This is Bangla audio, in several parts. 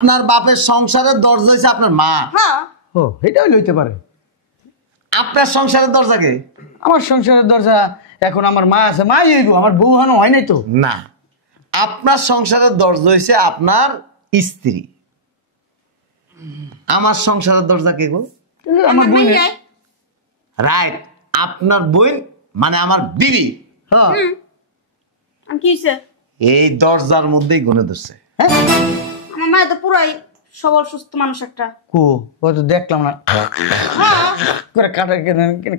আপনার বাপের সংসারের দরজা হইছে আপনার মা। হ্যাঁ ও এটাও হইতে পারে। আপনার সংসারের দরজা কে? আমার সংসারের দরজা এখন আমার মা আছে, মা হইব, আমার বউ হানো হয় নাই তো। না, আপনার সংসারের দরজা হইছে আপনার স্ত্রী। আমার সংসারের দরজা কে গো? আমার বউ। রাইট, আপনার বোন মানে আমার বিবি। হ্যাঁ আমি কি হইছে? এই দরজার মধ্যেই গুনে ধরছে। আমার মা তো পুরাই সবল সুস্থ মানুষ একটা। কো ও তো দেখলাম না করে কাটা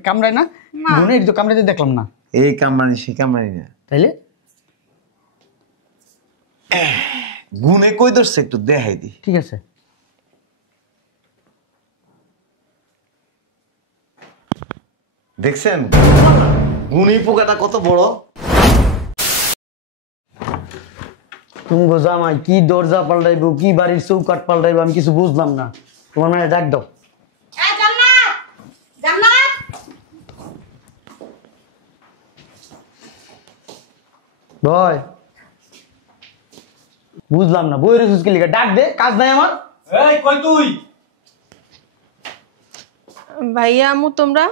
কামড়ায় না, গুনে তো কামড়াইতে দেখলাম না। এই কামরানি সেই কামরানি না, তাইলে গুনে কই ধরছে একটু দেখাই দি। ঠিক আছে। দেখছেন গুনি পোকাটা কত বড়? তুমি গো জামাই কি দরজা পাল্টাইবো, কি বাড়ির চৌকাট পাল্টাইবো, আমি কিছু বুঝলাম না। তোমার মানে ডাক দাও। জান্নাত জান্নাত ভয় বুঝলাম না, বইয়ের সুস্কি লিখা ডাক দে, কাজ নাই আমার। এই কই তুই? ভাইয়া আমু তোমরা?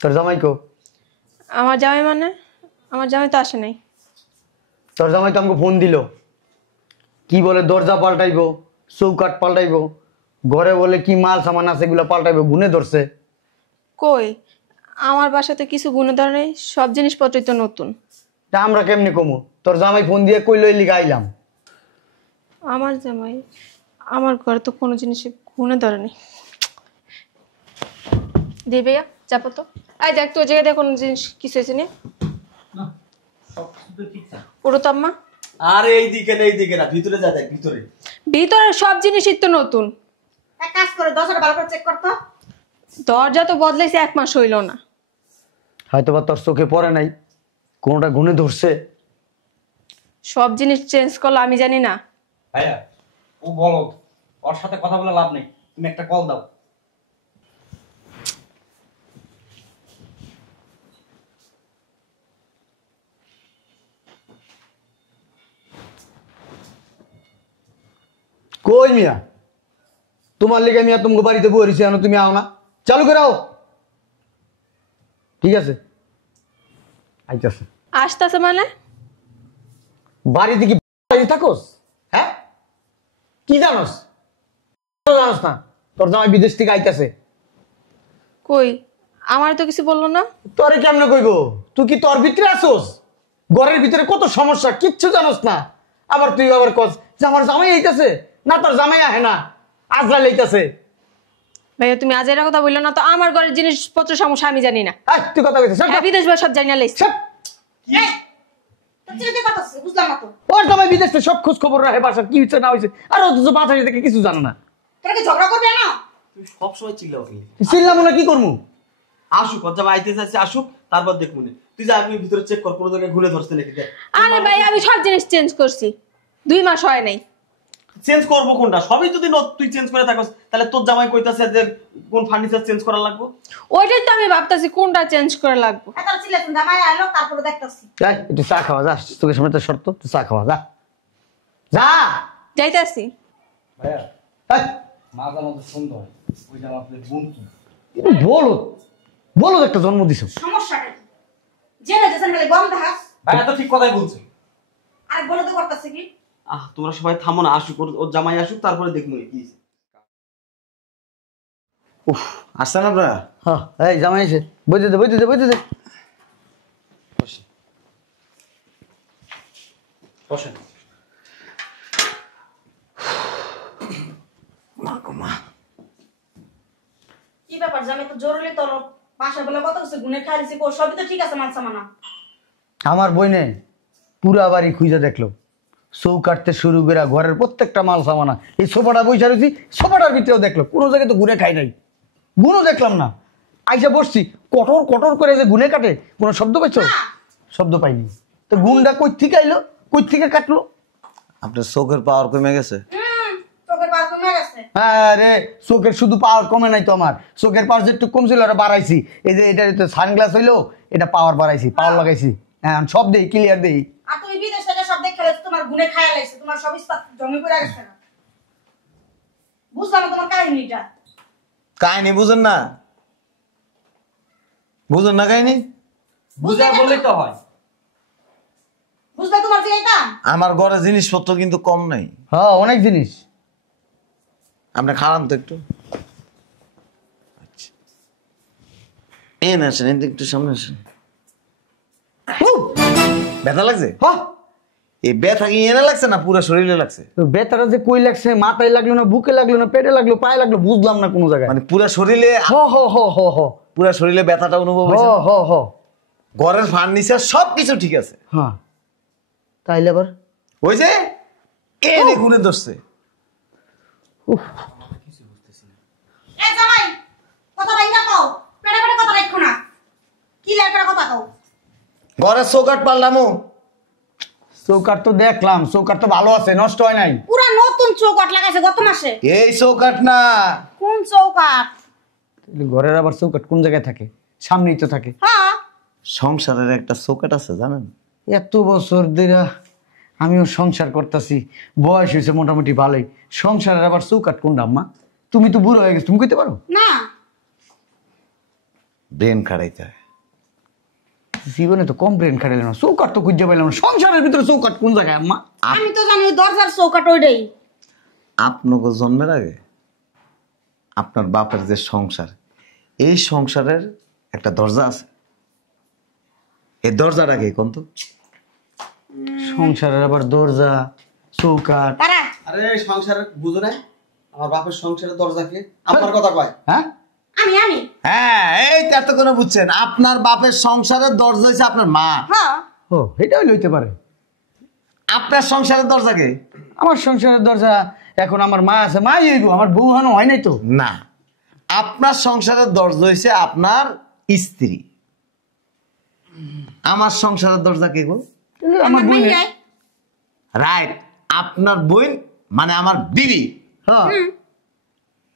তোর জামাই কো? আমার জামাই মানে? আমার জামাই তো আসে নাই। তোর জামাই তো আমাকে ফোন দিল, কি বলে দরজা পাল্টাইবো, চৌকাট পাল্টাইবো, ঘরে বলে কি মাল সামান আছে এগুলো পাল্টাইবো, গুনে ধরছে। কই আমার বাসাতে কিছু গুণে ধরে নেই, সব জিনিসপত্রই তো নতুন। তা আমরা কেমনি কমু? তোর জামাই ফোন দিয়ে কইলো লিখে আইলাম। আমার জামাই আমার ঘরে তো কোনো জিনিস গুণে ধরে নেই। দে ভাইয়া চাপো তো। আয় দেখ তো ওই জায়গায় কোনো জিনিস কিছু হয়েছে নি? না সব তো ঠিক আছে। ওরো তো আম্মা। আরে এইদিকে না, ভিতরে যা, দেখ ভিতরে। ভিতরে সব জিনিসই তো নতুন। এক কাজ করে দরজাটা ভালো করে চেক কর তো। দরজা তো বদলাইছে, 1 মাস হইল না। হয়তো বা তোর চোখে পড়ে নাই, কোনোটা গুনে ধরছে। সব জিনিস চেঞ্জ করলো আমি জানি না। ভাইয়া ও বলো, ওর সাথে কথা বলে লাভ নেই, তুমি একটা কল দাও। কই মিয়া, তোমার লেগে মিয়া তোমাকে বাড়িতে বসেছি, তুমি আও না, চালু করে আও। ঠিক আছে আইতাছে। আসতেছে মানে? বাড়িতে কি থাকোস? হ্যাঁ কি জানোস? জানোস না তোর জামাই বিদেশ থেকে আইতাছে? কই আমার তো কিছু বললো না। তোরে কেমনে কইবো? তুই কি তোর ভিতরে আসোস? ঘরের ভিতরে কত সমস্যা, কিচ্ছু জানোস না। আবার তুই আবার কস যে আমার জামাই আইতাছে, না তোর জামাই আহে না, আজরাইল আইতাছে। ভাইয়া তুমি আজ এর কথা বললো না তো, আমার ঘরের জিনিসপত্র সমস্যা আমি জানি না। তুই কথা কইছিস হ্যাঁ বিদেশ বা সব জানি না লাইছি। তোর চিন্তা করতেছিস বুঝলাম না তো। ওর জামাই বিদেশ থেকে সব খোঁজ খবর রাখে, বাসা কি হচ্ছে না হয়েছে, আর অথচ বাসায় থেকে কিছু জানে না। তোরা কি ঝগড়া করবে না? তুমি সব সময় চিল্লাও কি? চিল্লাম না কি করবো? আসুক, ওর জামাই আইতে চাইছে আসুক, তারপর দেখবো নে। তুই যা, আমি ভিতরে চেক কর, কোনো জায়গায় ঘুরে ধরছে নাকি দেখ। আরে ভাই আমি সব জিনিস চেঞ্জ করছি, 2 মাস হয় নাই। চেঞ্জ করবো কোনটা? সবই যদি তুই চেঞ্জ করে থাকস, তাহলে তোর জামাই কইতাছে যে কোন ফার্নিচার চেঞ্জ করা লাগবে। ওইটাই তো আমি ভাবতাছি কোনটা চেঞ্জ করা লাগবে। এত চিল্লাছেন জামাই আইলো তারপরে দেখতাছি। একটু চা খাওয়া যা, তোকে সামনে তো শর্ত, তুই চা খাওয়া যা যা। যাইতাছি। ভাইয়া এই, মাঝে মধ্যে সুন্দর, ওই জামা আপনার বোন কি? বলো বলো একটা জন্ম দিছ। সমস্যাটা কি? জেনে যেছেন খালি গম দেখাস ভাইয়া তো ঠিক কথাই বলছে। আর বলে তো করতেছে কি? তোমরা সবাই থামো না, আসুক, ওর জামাই আসুক, তারপরে দেখবো নে কি। উফ, আসছেন আপনারা? হ্যাঁ এই জামাই এসে বইতে দে বইতে দে বইতে দে। বসেন। কি ব্যাপার জামাই তো জরুরি তোর বাসা বলে কত কিছু গুনে খাইছি কো সবই তো ঠিক আছে মানসা মানা। আমার বইনে পুরা বাড়ি খুঁজে দেখলো, চৌ কাটতে শুরু করে ঘরের প্রত্যেকটা মাল সামানা, এই সোফাটা বইসা রয়েছি, সোফাটার ভিতরেও দেখলো, কোনো জায়গায় তো ঘুরে খাই নাই, গুণও দেখলাম না। আইসা বসছি, কঠোর কঠোর করে যে গুনে কাটে, কোনো শব্দ পাইছো? শব্দ পাইনি। তো গুণটা কই থেকে আইলো, কই থেকে কাটলো? আপনার চোখের পাওয়ার কমে গেছে। তোকে পার কমে গেছে। হ্যাঁ রে, চোখের শুধু পাওয়ার কমে নাই তো আমার, চোখের পাওয়ার যে একটু কম ছিল ওটা বাড়াইছি। এই যে এটা সানগ্লাস হইলো, এটা পাওয়ার বাড়াইছি, পাওয়ার লাগাইছি। হ্যাঁ সব দেই, ক্লিয়ার দেই। আর তুমি বিদেশ থেকে সব দেখে তোমার তোমার গুনে খায়া লাইছে, তোমার সব ইস্পাত জমি করে গেছে না। বুঝলাম না তোমার কাহিনীটা। কাহিনী বুঝেন না? বুঝেন না কাহিনী? বুঝা বললেই তো হয়। বুঝলে তোমার যে এটা আমার ঘরে জিনিসপত্র কিন্তু কম নাই। হ্যাঁ অনেক জিনিস। আপনি খারাপ তো একটু। আচ্ছা। এনে আসেন, এদিকে একটু সামনে আসেন। ব্যথা লাগছে? হ্যাঁ এই ব্যথা কি এনে লাগছে না পুরো শরীরে লাগছে? তো বেতারা যে কই লাগছে, মাথায় লাগলো না, বুকে লাগলো না, পেটে লাগলো, পায়ে লাগলো, বুঝলাম না কোনো জায়গায়। মানে পুরো শরীরে, হ হ হ হ হ পুরো শরীরে ব্যথাটা অনুভব হ হয়েছে? হ হ ঘরের ফার্নিচার সবকিছু ঠিক আছে, হ্যাঁ তাইলে আবার ওই যে এনে গুনে ধরছে। এ জামাই কথা বাইরা কও, পেড়ে পেড়ে কথা রাখো না, কি লাগা কথা কও। ঘরের চৌকাট পারলামও, চৌকাট তো দেখলাম, চৌকাট তো ভালো আছে, নষ্ট হয় নাই। পুরা নতুন চৌকাট লাগাইছে গত মাসে। এই চৌকাট না, কোন চৌকাট? তাহলে ঘরের আবার চৌকাট কোন জায়গায় থাকে? সামনেই তো থাকে। হ্যাঁ সংসারের একটা চৌকাট আছে জানেন? এত বছর ধরে আমিও সংসার করতেছি, বয়স হয়েছে মোটামুটি ভালোই, সংসারের আবার চৌকাট কোনটা আম্মা? তুমি তো বুড়ো হয়ে গেছো, তুমি কইতে পারো? না ব্রেন খাড়াইতে হয়। জীবনে তো কম ব্রেন খাটাইলাম না, চৌকাট তো খুঁজে পাইলাম না। সংসারের ভিতরে চৌকাট কোন জায়গায় আম্মা? আমি তো জানি ওই দরজার চৌকাট ওইটাই। আপনাকে জন্মের আগে আপনার বাপের যে সংসার, এই সংসারের একটা দরজা আছে, এই দরজাটা কি কোন তো? সংসারের আবার দরজা চৌকাট? তারা আরে সংসারের বুঝো না, আমার বাপের সংসারের দরজা কে? আমার কথা কয়। হ্যাঁ আমি আমি হ্যাঁ, এই তো এতক্ষণে বুঝছেন, আপনার বাপের সংসারের দরজা হচ্ছে আপনার মা। হ্যাঁ ও এটাও লইতে পারে। আপনার সংসারের দরজা কে? আমার সংসারের দরজা এখন আমার মা আছে, মা হইব, আমার বউ হানো হয় নাই তো। না, আপনার সংসারের দরজা হচ্ছে আপনার স্ত্রী। আমার সংসারের দরজা কে গো? আমার বউ মাইয়াই। রাইট, আপনার বোন মানে আমার বিবি। হ্যাঁ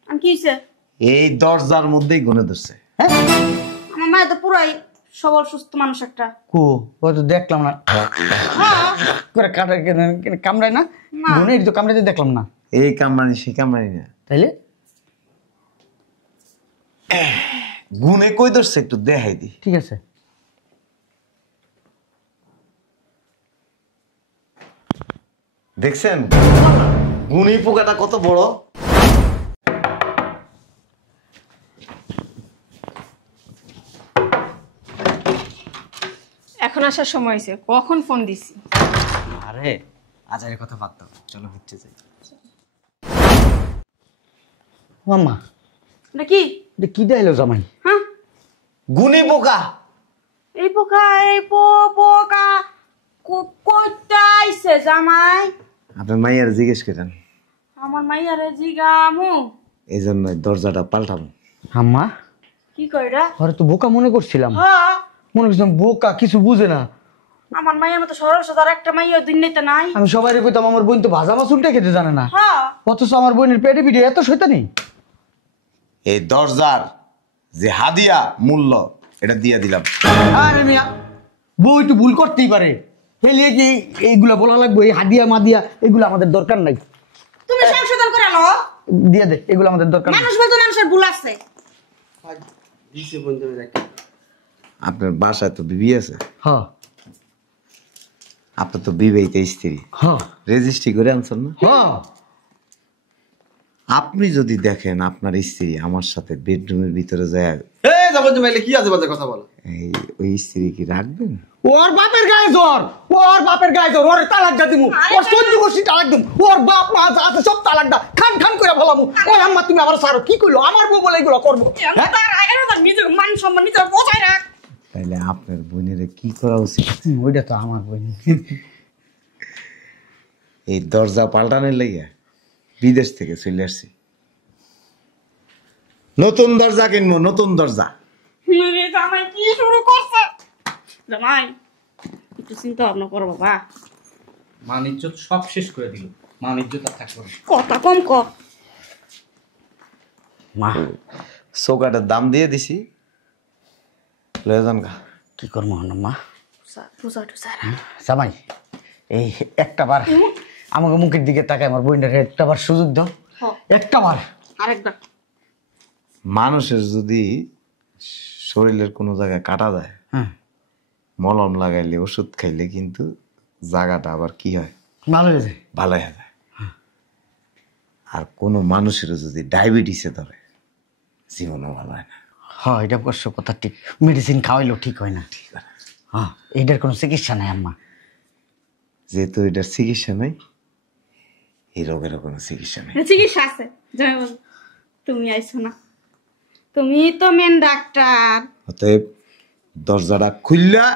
আমি কি হইছে? এই দরজার মধ্যেই গুনে ধরছে। আমার মায়ের তো পুরাই সবল সুস্থ মানুষ একটা। কো ও তো দেখলাম না, হ্যাঁ করে কাটা কামড়ায় না, না। গুনে তো কামড়াইতে দেখলাম না। এই কামরানি সে কামরানি না, তাইলে গুনে কই ধরছে একটু দেখাই দি। ঠিক আছে। দেখছেন গুনি পোকাটা কত বড়? এখন আসার সময় হয়েছে, কখন ফোন দিছি? আরে আজারের কথা বাদ দাও, চলো হচ্ছে যাই। মাম্মা এটা কি? এটা কি দেখাইলো জামাই? হ্যাঁ গুনি পোকা। এই পোকা, এই পোকা কইটা আইছে জামাই? আপনার মাইয়ার জিজ্ঞেস করেন, আমার মাইয়ারে জিগামু। এই জন্য দরজাটা পাল্টাবো। আম্মা কি কইরা? আরে তো বোকা মনে করছিলাম, হ্যাঁ মনে করছিলাম বোকা, কিছু বুঝে না। আমার মাইয়ার মতো সরল সোজার একটা মাইয়া দুনিয়াতে নাই। আমি সবাই কইতাম আমার বোন তো ভাজা মাছ উল্টে খেতে জানে না, হ্যাঁ অথচ আমার বোনের পেটে পিঠে এত শয়তানি। এই দরজার যে হাদিয়া মূল্য, এটা দিয়ে দিলাম। আরে মিয়া, বউ একটু ভুল করতেই পারে, ফেলিয়ে কি এইগুলা বলা লাগবে? এই হাদিয়া মাদিয়া এগুলো আমাদের দরকার নাই, তুমি সংশোধন করে লো। দিয়ে দে, এগুলো আমাদের দরকার নাই। মানুষ বলতে মানুষের ভুল আছে। দিছে বন্ধুদের একটা। আপনার বাসায় তো বিবি আছে, হ্যাঁ আপনার তো বিবাহিত স্ত্রী, হ্যাঁ রেজিস্ট্রি করে আনছেন না? হ্যাঁ। আপনি যদি দেখেন আপনার স্ত্রী আমার সাথে বেডরুমের ভিতরে যায়, এই যাবো জমাইলে কি আছে বাজে কথা বলো? এই ওই স্ত্রী কি রাখবেন? ওর বাপের গায়ে জ্বর, ওর বাপের গায়ে জ্বর, ওর তালাক দা দিমু, ওর সহ্য করছি তালাক দিমু, ওর বাপ মা যা আছে সব তালাক দা খান খান করে ফেলামু। ওই আম্মা তুমি আবার সারো, কি কইলো? আমার বউ বলে এগুলো করবো? হ্যাঁ? তার আগে তার নিজের মান সম্মান নিজের বজায় রাখ। তাইলে আপনার বোনের কি করা উচিত? ওইটা তো আমার বোন। এই দরজা পাল্টানোর লেগে বিদেশ থেকে চলে আসছি, নতুন দরজা কিনবো, নতুন দরজা। মেরে জামাই কি শুরু করছে? জামাই একটু চিন্তা ভাবনা করো বাবা, মান ইজ্জত সব শেষ করে দিল, মান ইজ্জত আর থাকলো না। কথা কম ক। মা চৌকাটের দাম দিয়ে দিছি, লয়ে যান গা। কি করবো না মা? টুসা টুসা জামাই এই একটা বার আমাকে মুখের দিকে তাকায় আমার বোনের একটা বার সুযোগ দাও, একটা বার। আরেকবার। মানুষের যদি শরীরের কোনো জায়গায় কাটা যায়, হ্যাঁ, মলম লাগাইলে ওষুধ খাইলে কিন্তু জায়গাটা আবার কি হয়, ভালো হয়েছে। ভালো হয়ে যায়। আর কোনো মানুষের যদি ডায়াবেটিসে ধরে জীবনও ভালো হয় না। হ্যাঁ, এটা অবশ্য কথা ঠিক, মেডিসিন খাওয়াইলেও ঠিক হয় না। ঠিক আছে, হ্যাঁ, এইটার কোনো চিকিৎসা নাই আম্মা। যেহেতু এটার চিকিৎসা নেই, এই রোগেরও কোনো চিকিৎসা নেই। চিকিৎসা আছে জামাই বাবু, তুমি আইছো না, তুমি তো মেন ডাক্তার। অতএব দরজাটা খুললা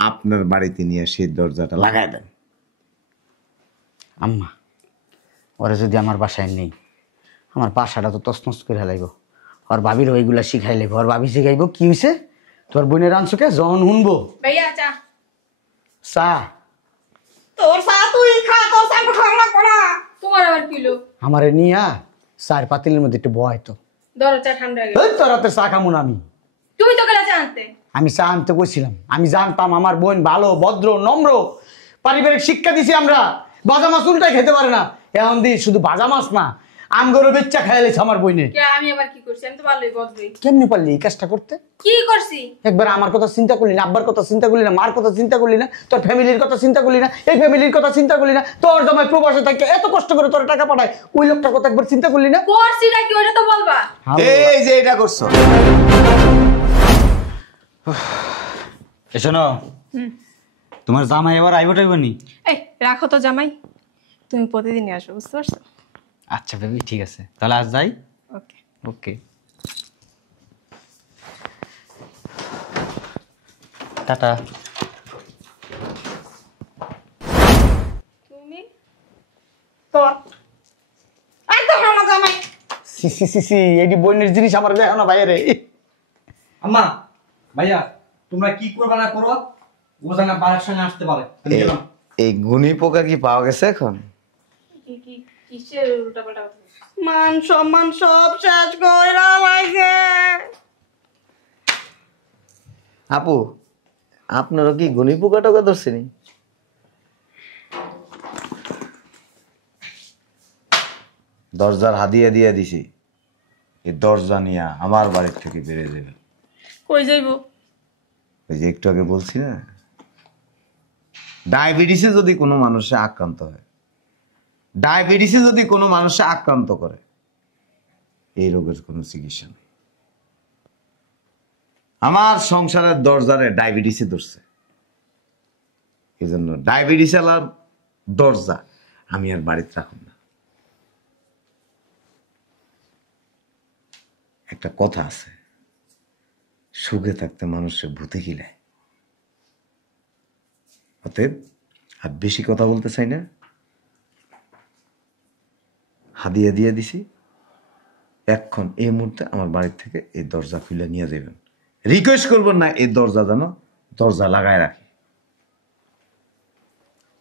আপনার বাড়িতে নিয়ে সেই দরজাটা লাগাই দেন। আম্মা, ওরা যদি আমার বাসায় নেই, আমার বাসাটা তো তছনছ করে লাগবো। ওর ভাবির ওইগুলা শিখাই লাগবো। ওর ভাবি শিখাইবো কি হয়েছে তোর বোনের আনছুকে যখন শুনবো ভাইয়া চা। চা। তোর চা তুই খা, তোর চা খাওয়া লাগবো না। তোমার আবার কিলো আমারে নিয়া চার পাতিলের মধ্যে একটু বয় তো। ধরো চা ঠান্ডা হয়ে গেছে। ওই তোর হাতে চা খামো না আমি। তুমি তো গেলে চা আনতে। আমি চা আনতে কইছিলাম, আমি জানতাম আমার বোন ভালো, ভদ্র, নম্র, পারিবারিক শিক্ষা দিছি আমরা। ভাজা মাছ উল্টাই খেতে পারে না, এখন দি শুধু ভাজা মাছ না, আমগরো বেচ্চা খাইলেছে আমার বইনে। কে আমি আবার কি করছি? আমি তো ভালোই বদলাই। কেমনি পারলি এই কাজটা করতে? কি করছি? একবার আমার কথা চিন্তা করলি না, আব্বার কথা চিন্তা করলি না, মার কথা চিন্তা করলি না, তোর ফ্যামিলির কথা চিন্তা করলি না, এই ফ্যামিলির কথা চিন্তা করলি না, তোর জামাই প্রবাসে থাকে এত কষ্ট করে তোর টাকা পাঠায়, ওই লোকটার কথা একবার চিন্তা করলি না? করছি নাকি ওটা তো বলবা। এই যে এটা করছো, এসো না, তোমার জামাই এবার আইব টাইব নি? এই রাখো তো জামাই, তুমি প্রতিদিনই আসো, বুঝতে পারছো? আচ্ছা বেবি, ঠিক আছে, তাহলে আজ যাই। ওকে। ওকে, টাটা। তুমি তোর একদম আমার জামাই। সি সি সি সি, এটি বোনের জিনিস আমার দেখো না বাইরে। আম্মা, ভাইয়া, তোমরা কি করবে না করো, ও যেন বাড়ির সঙ্গে আসতে পারে। আমি গেলাম। এই গুণী পোকা কি পাওয়া গেছে এখন? কি কি কিসের উল্টাপাল্টা কথা বলছো? মান সম্মান সব শেষ কইরা লাগে। আপু, আপনারও কি গুণী পোকা টোকা ধরছেনি? দরজার হাদিয়া দিয়ে দিছি, এই দরজা নিয়ে আমার বাড়ির থেকে বেরিয়ে যাবে। কই যাইবো? ওই যে একটু আগে বলছি না, ডায়াবেটিসে যদি কোনো মানুষে আক্রান্ত হয়, ডায়াবেটিসে যদি কোনো মানুষে আক্রান্ত করে, এই রোগের কোনো চিকিৎসা নেই। আমার সংসারের দরজারে ডায়াবেটিসে ধরছে, এই জন্য ডায়াবেটিস এলার দরজা আমি আর বাড়িতে রাখুন না। একটা কথা আছে, সুখে থাকতে মানুষের ভূতে কিলায়। অতএব আর বেশি কথা বলতে চাই না, হাদিয়া দিয়ে দিছি, এখন এই মুহূর্তে আমার বাড়ির থেকে এই দরজা খুলে নিয়ে যাবেন। রিকোয়েস্ট করবেন না এই দরজা যেন দরজা লাগায় রাখি।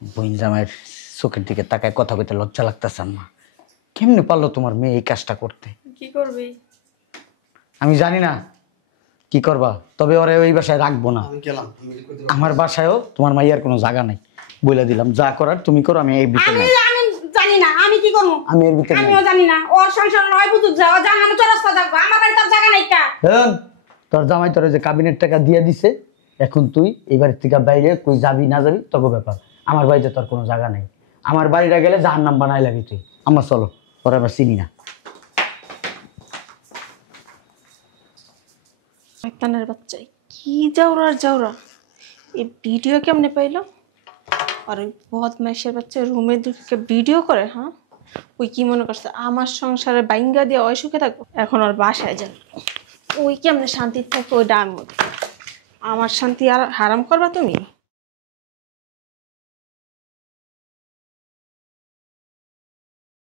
বোন জামাইয়ের চোখের দিকে তাকায় কথা কইতে লজ্জা লাগতেছে আম্মা। কেমনে পারলো তোমার মেয়ে এই কাজটা করতে? কি করবি? আমি জানি না কি করবা, তবে ওরে ওই বাসায় রাখবো না। আমি গেলাম। আমি আমার বাসায়ও তোমার মাইয়ার কোনো জায়গা নাই, বলে দিলাম। যা করার তুমি করো, আমি এই ভিতরে আমি নাই। আমি জানি না আমি কি করবো, আমি এর ভিতরে নাই। আমিও জানি না। ওর সংসার নয় বুঝুক যাও, জানা আমি চরস্তা থাকবো, আমার বাড়ি তার জায়গা নাই কা। হ্যাঁ, তোর জামাই তোর যে কাবিনের টাকা দিয়ে দিছে, এখন তুই এই বাড়ির থেকে বাইরে কই যাবি না যাবি তোকে ব্যাপার। আমার বাড়িতে তোর কোনো জায়গা নেই। আমার বাড়িটা গেলে জাহান্নাম বানাই লাগি তুই। আমার চলো, ওরা আবার চিনি না। শয়তানের বাচ্চাই কি যাওরার যাওরা, এই ভিডিও কেমনে পাইলো? আর ওই বদমাইশের বাচ্চা রুমের দিকে ভিডিও করে। হ্যাঁ, ওই কি মনে করছে আমার সংসারে বাইঙ্গা দিয়ে ওই সুখে থাকবো? এখন ওর বাসায় যাবে, ওই কেমনে শান্তি থাকবে ওই ডান মধ্যে। আমার শান্তি আর হারাম করবা তুমি?